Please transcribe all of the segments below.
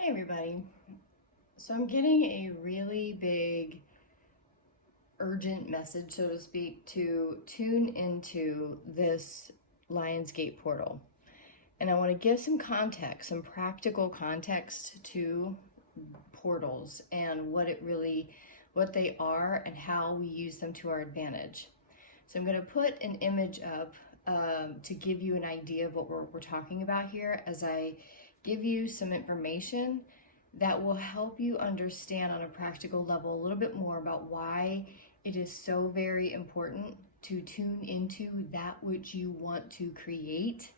Hey everybody. So I'm getting a really big urgent message, so to speak, to tune into this Lionsgate portal. And I want to give some context, some practical context to portals and what they are and how we use them to our advantage. So I'm going to put an image up to give you an idea of what we're talking about here as I give you some information that will help you understand on a practical level a little bit more about why it is so very important to tune into that which you want to create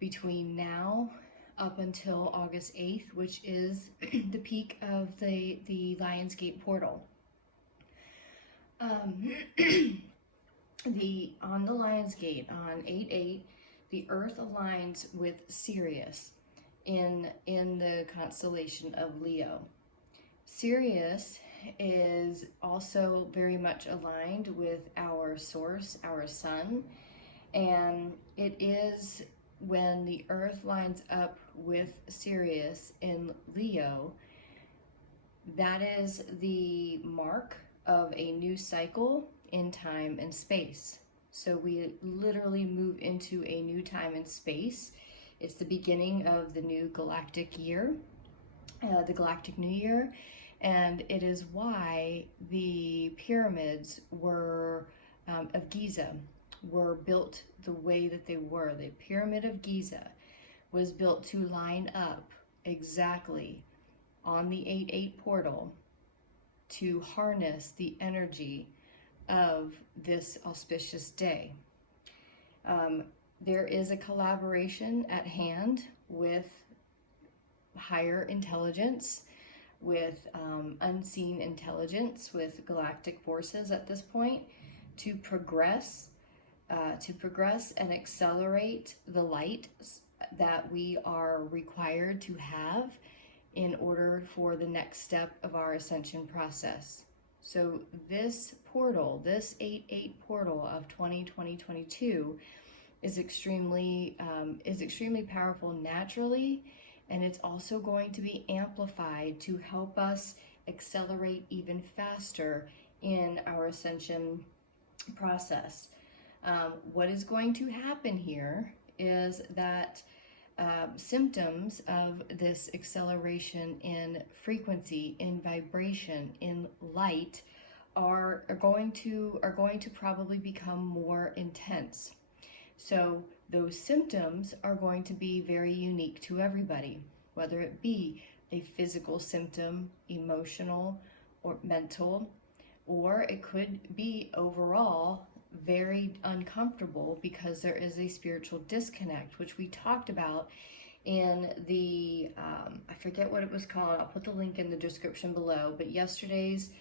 between now up until August 8th, which is the peak of the Lionsgate portal. On the Lionsgate on 8/8, the Earth aligns with Sirius in the constellation of Leo. Sirius is also very much aligned with our source, our sun, and it is when the Earth lines up with Sirius in Leo, that is the mark of a new cycle in time and space. So we literally move into a new time and space. It's the beginning of the new galactic year, the galactic new year, and it is why the pyramids of Giza were built the way that they were. The Pyramid of Giza was built to line up exactly on the 8/8 portal to harness the energy of this auspicious day. There is a collaboration at hand with higher intelligence, with unseen intelligence, with galactic forces at this point to progress and accelerate the light that we are required to have in order for the next step of our ascension process. So this portal, this 8/8 portal of 2022 is extremely powerful naturally, and it's also going to be amplified to help us accelerate even faster in our ascension process. What is going to happen here is that symptoms of this acceleration in frequency, in vibration, in light are going to probably become more intense. So those symptoms are going to be very unique to everybody, whether it be a physical symptom, emotional, or mental, or it could be overall very uncomfortable because there is a spiritual disconnect, which we talked about in the, I forget what it was called, I'll put the link in the description below, but yesterday's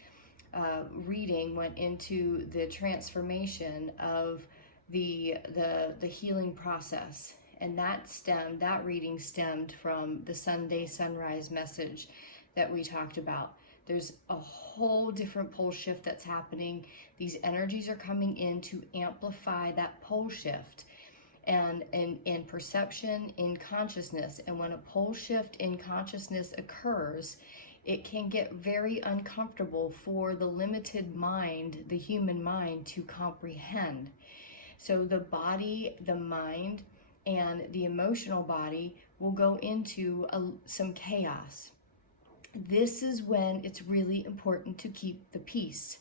reading went into the transformation of the healing process, and that reading stemmed from the Sunday sunrise message that we talked about. There's a whole different pole shift that's happening. These energies are coming in to amplify that pole shift and in perception, in consciousness. And when a pole shift in consciousness occurs, it can get very uncomfortable for the limited mind, the human mind, to comprehend. So the body, the mind, and the emotional body will go into some chaos. This is when it's really important to keep the peace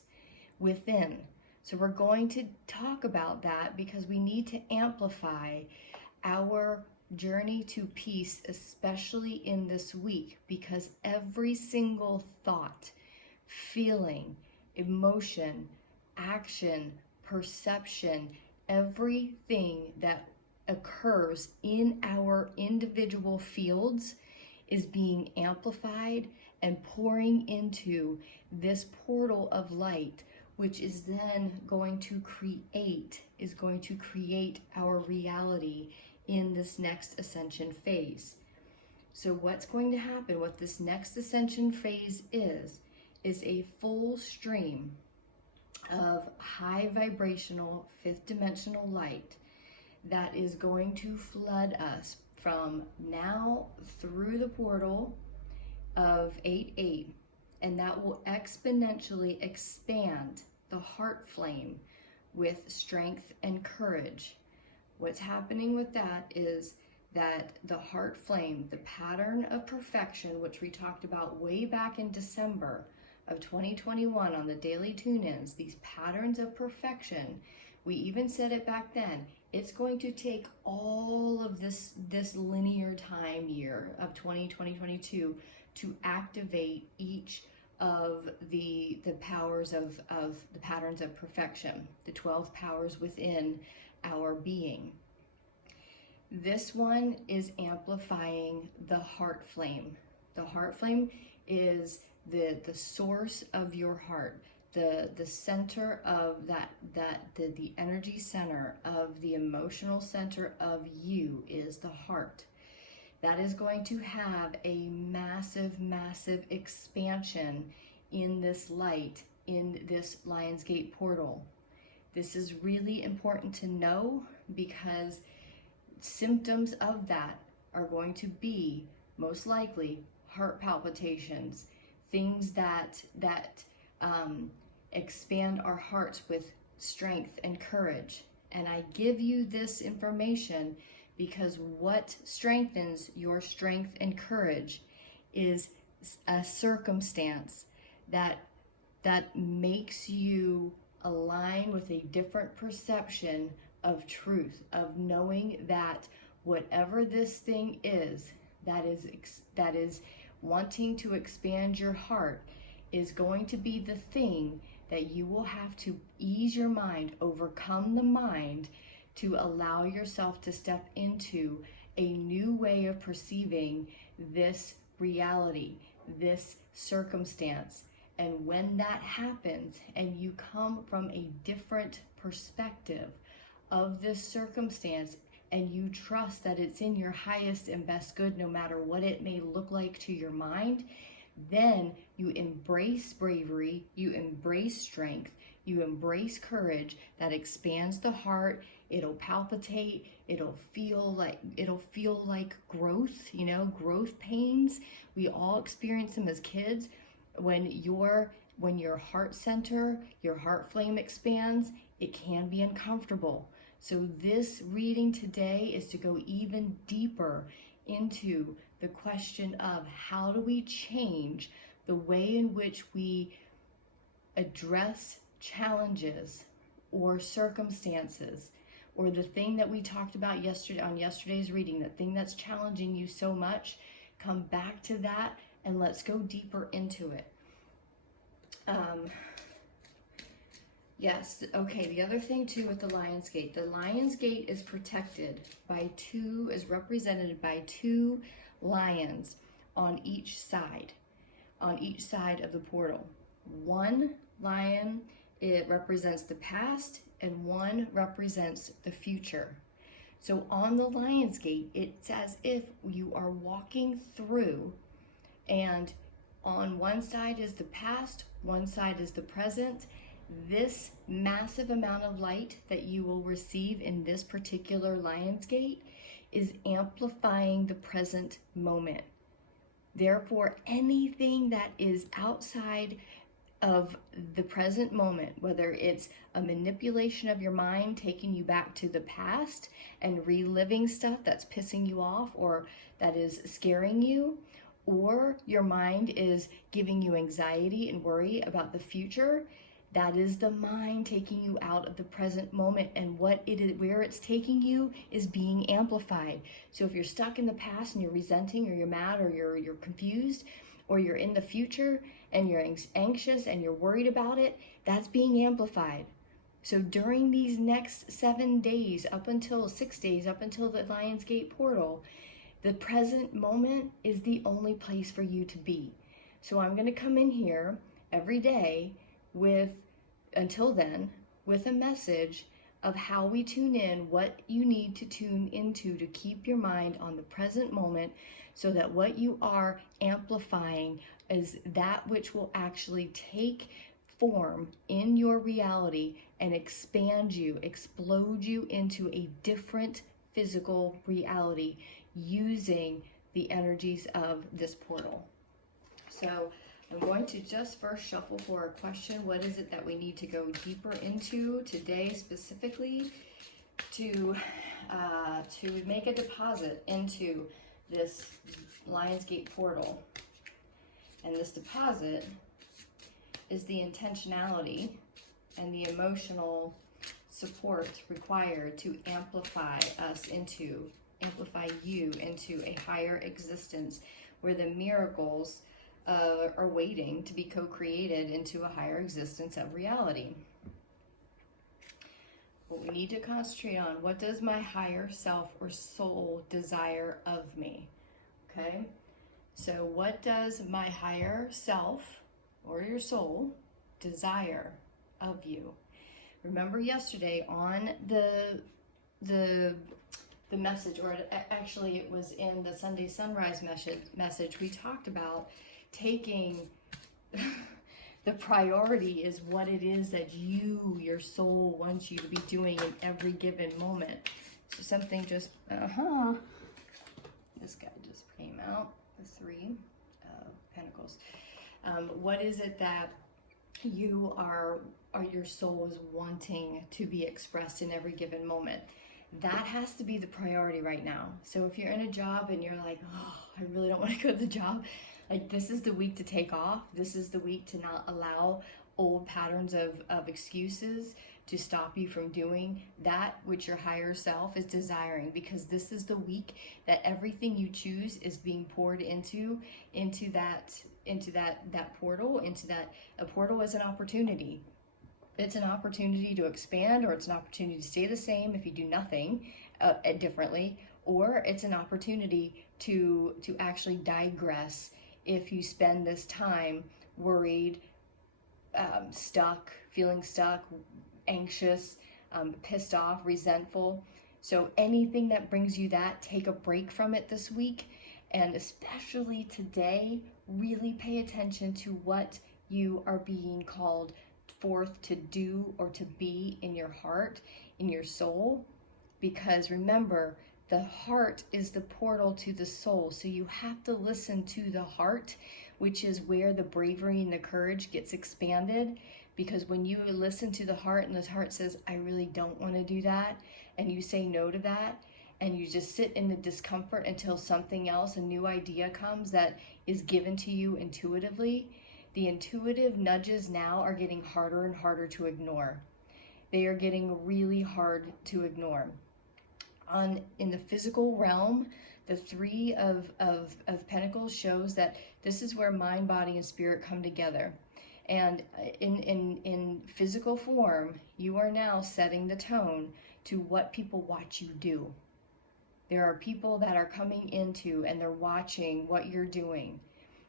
within. So we're going to talk about that because we need to amplify our journey to peace, especially in this week, because every single thought, feeling, emotion, action, perception, everything that occurs in our individual fields is being amplified and pouring into this portal of light, which is then going to create our reality in this next ascension phase. So what's going to happen, what this next ascension phase is a full stream of high vibrational fifth dimensional light that is going to flood us from now through the portal of 8-8, and that will exponentially expand the heart flame with strength and courage. What's happening with that is that the heart flame, the pattern of perfection, which we talked about way back in December of 2021 on the daily tune-ins, these patterns of perfection, we even said it back then, it's going to take all of this linear time year of 2022 to activate each of the powers of the patterns of perfection, the 12 powers within our being. This one is amplifying the heart flame. The heart flame is the source of your heart, the center of the energy center of the emotional center of you is the heart. That is going to have a massive, massive expansion in this light, in this Lionsgate portal. This is really important to know because symptoms of that are going to be most likely heart palpitations, things that expand our hearts with strength and courage. And I give you this information because what strengthens your strength and courage is a circumstance that makes you align with a different perception of truth, of knowing that whatever this thing is that is wanting to expand your heart is going to be the thing that you will have to ease your mind, overcome the mind, to allow yourself to step into a new way of perceiving this reality, this circumstance. And when that happens and you come from a different perspective of this circumstance and you trust that it's in your highest and best good no matter what it may look like to your mind, then you embrace bravery, you embrace strength, you embrace courage that expands the heart. It'll palpitate, it'll feel like growth, growth pains. We all experience them as kids. When your heart center, your heart flame expands, it can be uncomfortable. So this reading today is to go even deeper into the question of how do we change the way in which we address challenges or circumstances, or the thing that we talked about yesterday on yesterday's reading, the thing that's challenging you so much. Come back to that and let's go deeper into it. Yes, okay, the other thing too with the Lion's Gate. The Lion's Gate is protected by is represented by two lions on each side of the portal. One lion, it represents the past, and one represents the future. So on the Lion's Gate, it's as if you are walking through, and on one side is the past, one side is the present. This massive amount of light that you will receive in this particular Lion's Gate is amplifying the present moment. Therefore, anything that is outside of the present moment, whether it's a manipulation of your mind taking you back to the past and reliving stuff that's pissing you off or that is scaring you, or your mind is giving you anxiety and worry about the future, that is the mind taking you out of the present moment, and where it's taking you is being amplified. So if you're stuck in the past and you're resenting, or you're mad, or you're confused, or you're in the future and you're anxious and you're worried about it, that's being amplified. So during these next 7 days, 6 days, up until the Lion's Gate portal, the present moment is the only place for you to be. So I'm going to come in here every day until then, with a message of how we tune in, what you need to tune into to keep your mind on the present moment, so that what you are amplifying is that which will actually take form in your reality and expand you, explode you into a different physical reality using the energies of this portal. So I'm going to just first shuffle for a question. What is it that we need to go deeper into today specifically to make a deposit into this Lionsgate portal? And this deposit is the intentionality and the emotional support required to amplify you into a higher existence where the miracles are waiting to be co-created into a higher existence of reality. What we need to concentrate on, what does my higher self or soul desire of me? Okay, so what does my higher self or your soul desire of you? Remember yesterday on the message, or actually it was in the Sunday Sunrise message, we talked about taking the priority is what it is that your soul wants you to be doing in every given moment. So something just, this guy just came out, the Three of Pentacles. What is it that you are, or your soul is wanting to be expressed in every given moment? That has to be the priority right now. So if you're in a job and you're like, oh, I really don't want to go to the job, like this is the week to take off. This is the week to not allow old patterns of excuses to stop you from doing that which your higher self is desiring, because this is the week that everything you choose is being poured into that portal, a portal is an opportunity. It's an opportunity to expand, or it's an opportunity to stay the same if you do nothing differently, or it's an opportunity to actually digress if you spend this time worried, feeling stuck, anxious, pissed off, resentful. So anything that brings you that, take a break from it this week, and especially today, really pay attention to what you are being called forth to do or to be in your heart, in your soul. Because remember, the heart is the portal to the soul. So you have to listen to the heart, which is where the bravery and the courage gets expanded. Because when you listen to the heart and the heart says, I really don't want to do that, and you say no to that, and you just sit in the discomfort until something else, a new idea comes that is given to you intuitively, the intuitive nudges now are getting harder and harder to ignore. They are getting really hard to ignore. In the physical realm, the Three of Pentacles shows that this is where mind, body, and spirit come together. And in physical form, you are now setting the tone to what people watch you do. There are people that are coming into and they're watching what you're doing.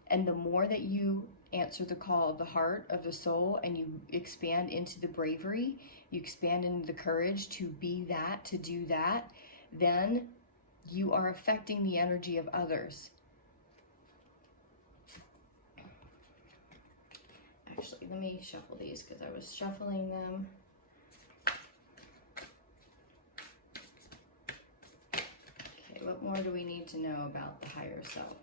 And the more that you answer the call of the heart, of the soul, and you expand into the bravery, you expand into the courage to be that, to do that, then you are affecting the energy of others. Actually, let me shuffle these because I was shuffling them. Okay, what more do we need to know about the higher self?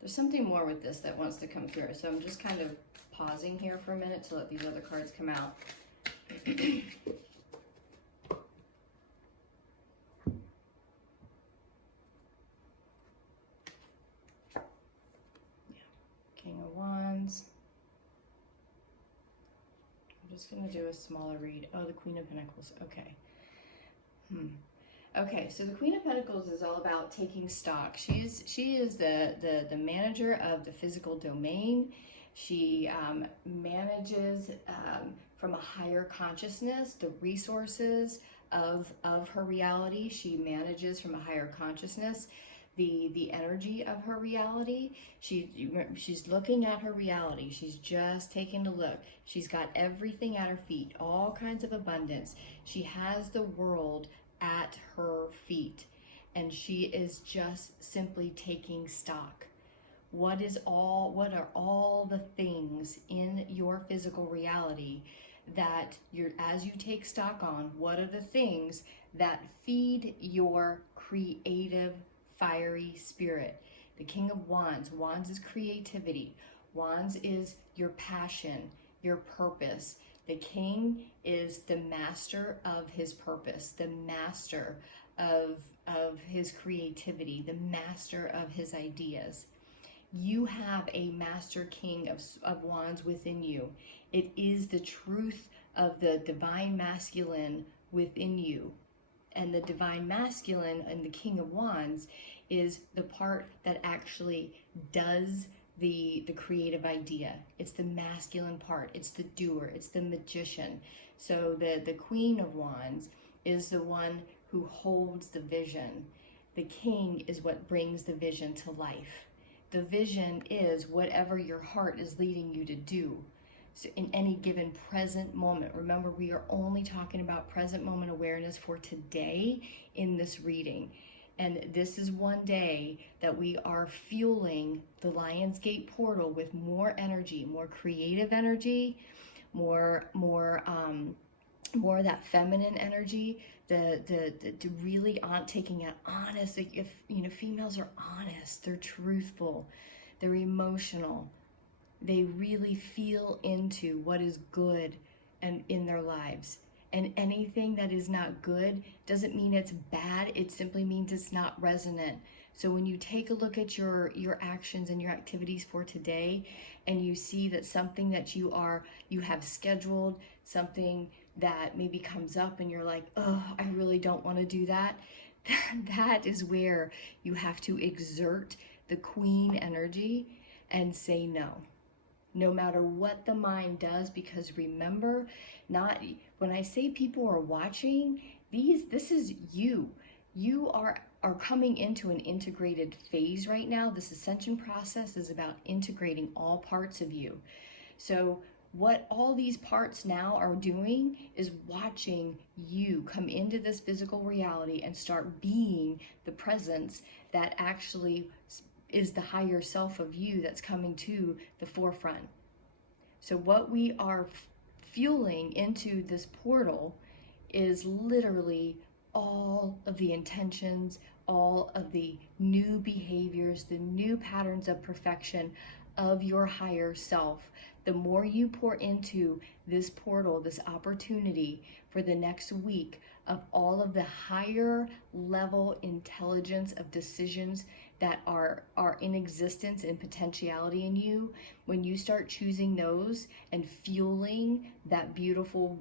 There's something more with this that wants to come through, so I'm just kind of pausing here for a minute to let these other cards come out. Yeah. King of Wands. I'm just going to do a smaller read. Oh, the Queen of Pentacles. Okay. Okay, so the Queen of Pentacles is all about taking stock. She is the manager of the physical domain. She manages from a higher consciousness the resources of her reality. She manages from a higher consciousness the energy of her reality. She's looking at her reality. She's just taking a look. She's got everything at her feet, all kinds of abundance. She has the world at her feet, and she is just simply taking stock. What are all the things in your physical reality that as you take stock on, what are the things that feed your creative, fiery spirit? The King of Wands. Wands is creativity. Wands is your passion, your purpose. The King is the master of his purpose, the master of his creativity, the master of his ideas. You have a master King of Wands within you. It is the truth of the divine masculine within you. And the divine masculine and the King of Wands is the part that actually does the creative idea. It's the masculine part. It's the doer. It's the magician. So the Queen of Wands is the one who holds the vision. The King is what brings the vision to life. The vision is whatever your heart is leading you to do. So in any given present moment, remember, we are only talking about present moment awareness for today in this reading. And this is one day that we are fueling the Lionsgate portal with more energy, more creative energy, more of that feminine energy, the really taking it honest. If females are honest, they're truthful, they're emotional, they really feel into what is good and in their lives. And anything that is not good doesn't mean it's bad. It simply means it's not resonant. So when you take a look at your actions and your activities for today, and you see that something that you have scheduled, something that maybe comes up and you're like, oh, I really don't want to do that. That is where you have to exert the Queen energy and say no. No matter what the mind does, because remember, when I say people are watching, this is you. You are coming into an integrated phase right now. This ascension process is about integrating all parts of you. So what all these parts now are doing is watching you come into this physical reality and start being the presence that actually is the higher self of you that's coming to the forefront. So what we are fueling into this portal is literally all of the intentions, all of the new behaviors, the new patterns of perfection of your higher self. The more you pour into this portal, this opportunity for the next week of all of the higher level intelligence of decisions that are in existence and potentiality in you, when you start choosing those and fueling that beautiful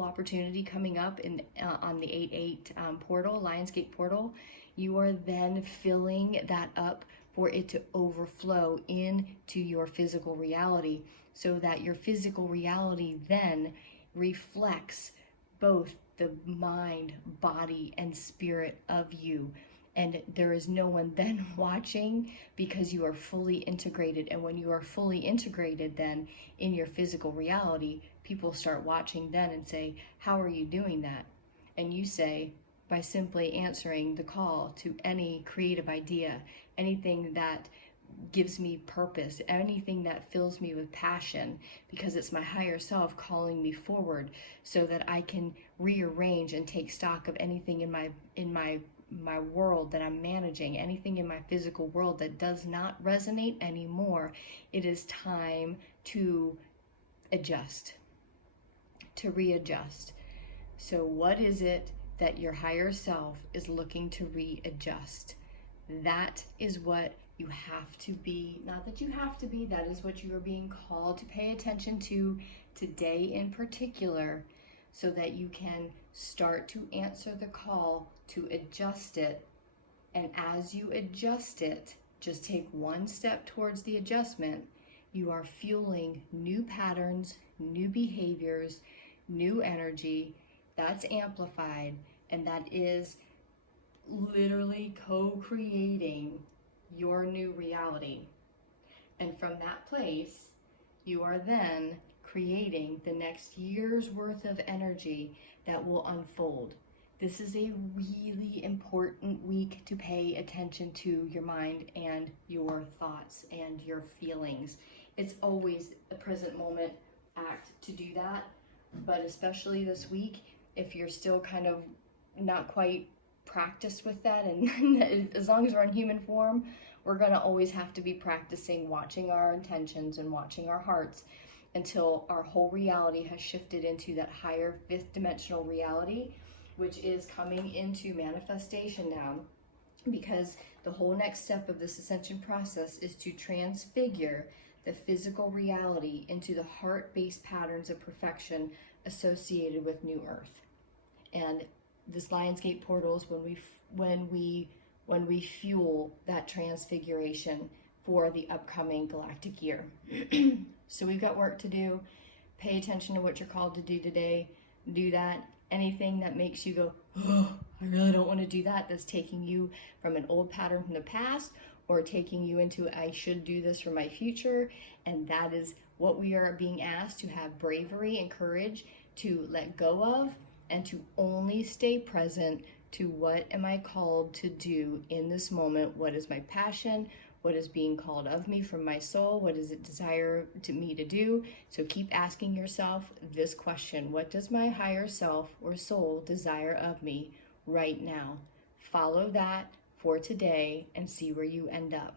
opportunity coming up on the 8/8 portal, Lionsgate portal, you are then filling that up for it to overflow into your physical reality, so that your physical reality then reflects both the mind, body, and spirit of you. And there is no one then watching, because you are fully integrated. And when you are fully integrated then in your physical reality, people start watching then and say, how are you doing that? And you say, by simply answering the call to any creative idea, anything that gives me purpose, anything that fills me with passion, because it's my higher self calling me forward, so that I can rearrange and take stock of anything in my world that I'm managing, anything in my physical world that does not resonate anymore. It is time to adjust, to readjust. So what is it that your higher self is looking to readjust? That is what you have to be. Not that you have to be, that is what you are being called to pay attention to today in particular, so that you can start to answer the call to adjust it. And as you adjust it, just take one step towards the adjustment. You are fueling new patterns, new behaviors, new energy that's amplified, and that is literally co-creating your new reality. And from that place, you are then creating the next year's worth of energy that will unfold. This is a really important week to pay attention to your mind and your thoughts and your feelings. It's always a present moment act to do that, but especially this week, if you're still kind of not quite practiced with that, and as long as we're in human form, we're going to always have to be practicing watching our intentions and watching our hearts until our whole reality has shifted into that higher fifth dimensional reality, which is coming into manifestation now. Because the whole next step of this ascension process is to transfigure the physical reality into the heart-based patterns of perfection associated with New Earth. And this Lionsgate portal is when we fuel that transfiguration for the upcoming galactic year. So we've got work to do. Pay attention to what you're called to do today. Do that. Anything that makes you go, oh, I really don't want to do that, that's taking you from an old pattern from the past, or taking you into I should do this for my future. And that is what we are being asked to have bravery and courage to let go of, and to only stay present to what am I called to do in this moment. What is my passion? What is being called of me from my soul? What does it desire to me to do? So keep asking yourself this question: what does my higher self or soul desire of me right now? Follow that for today and see where you end up.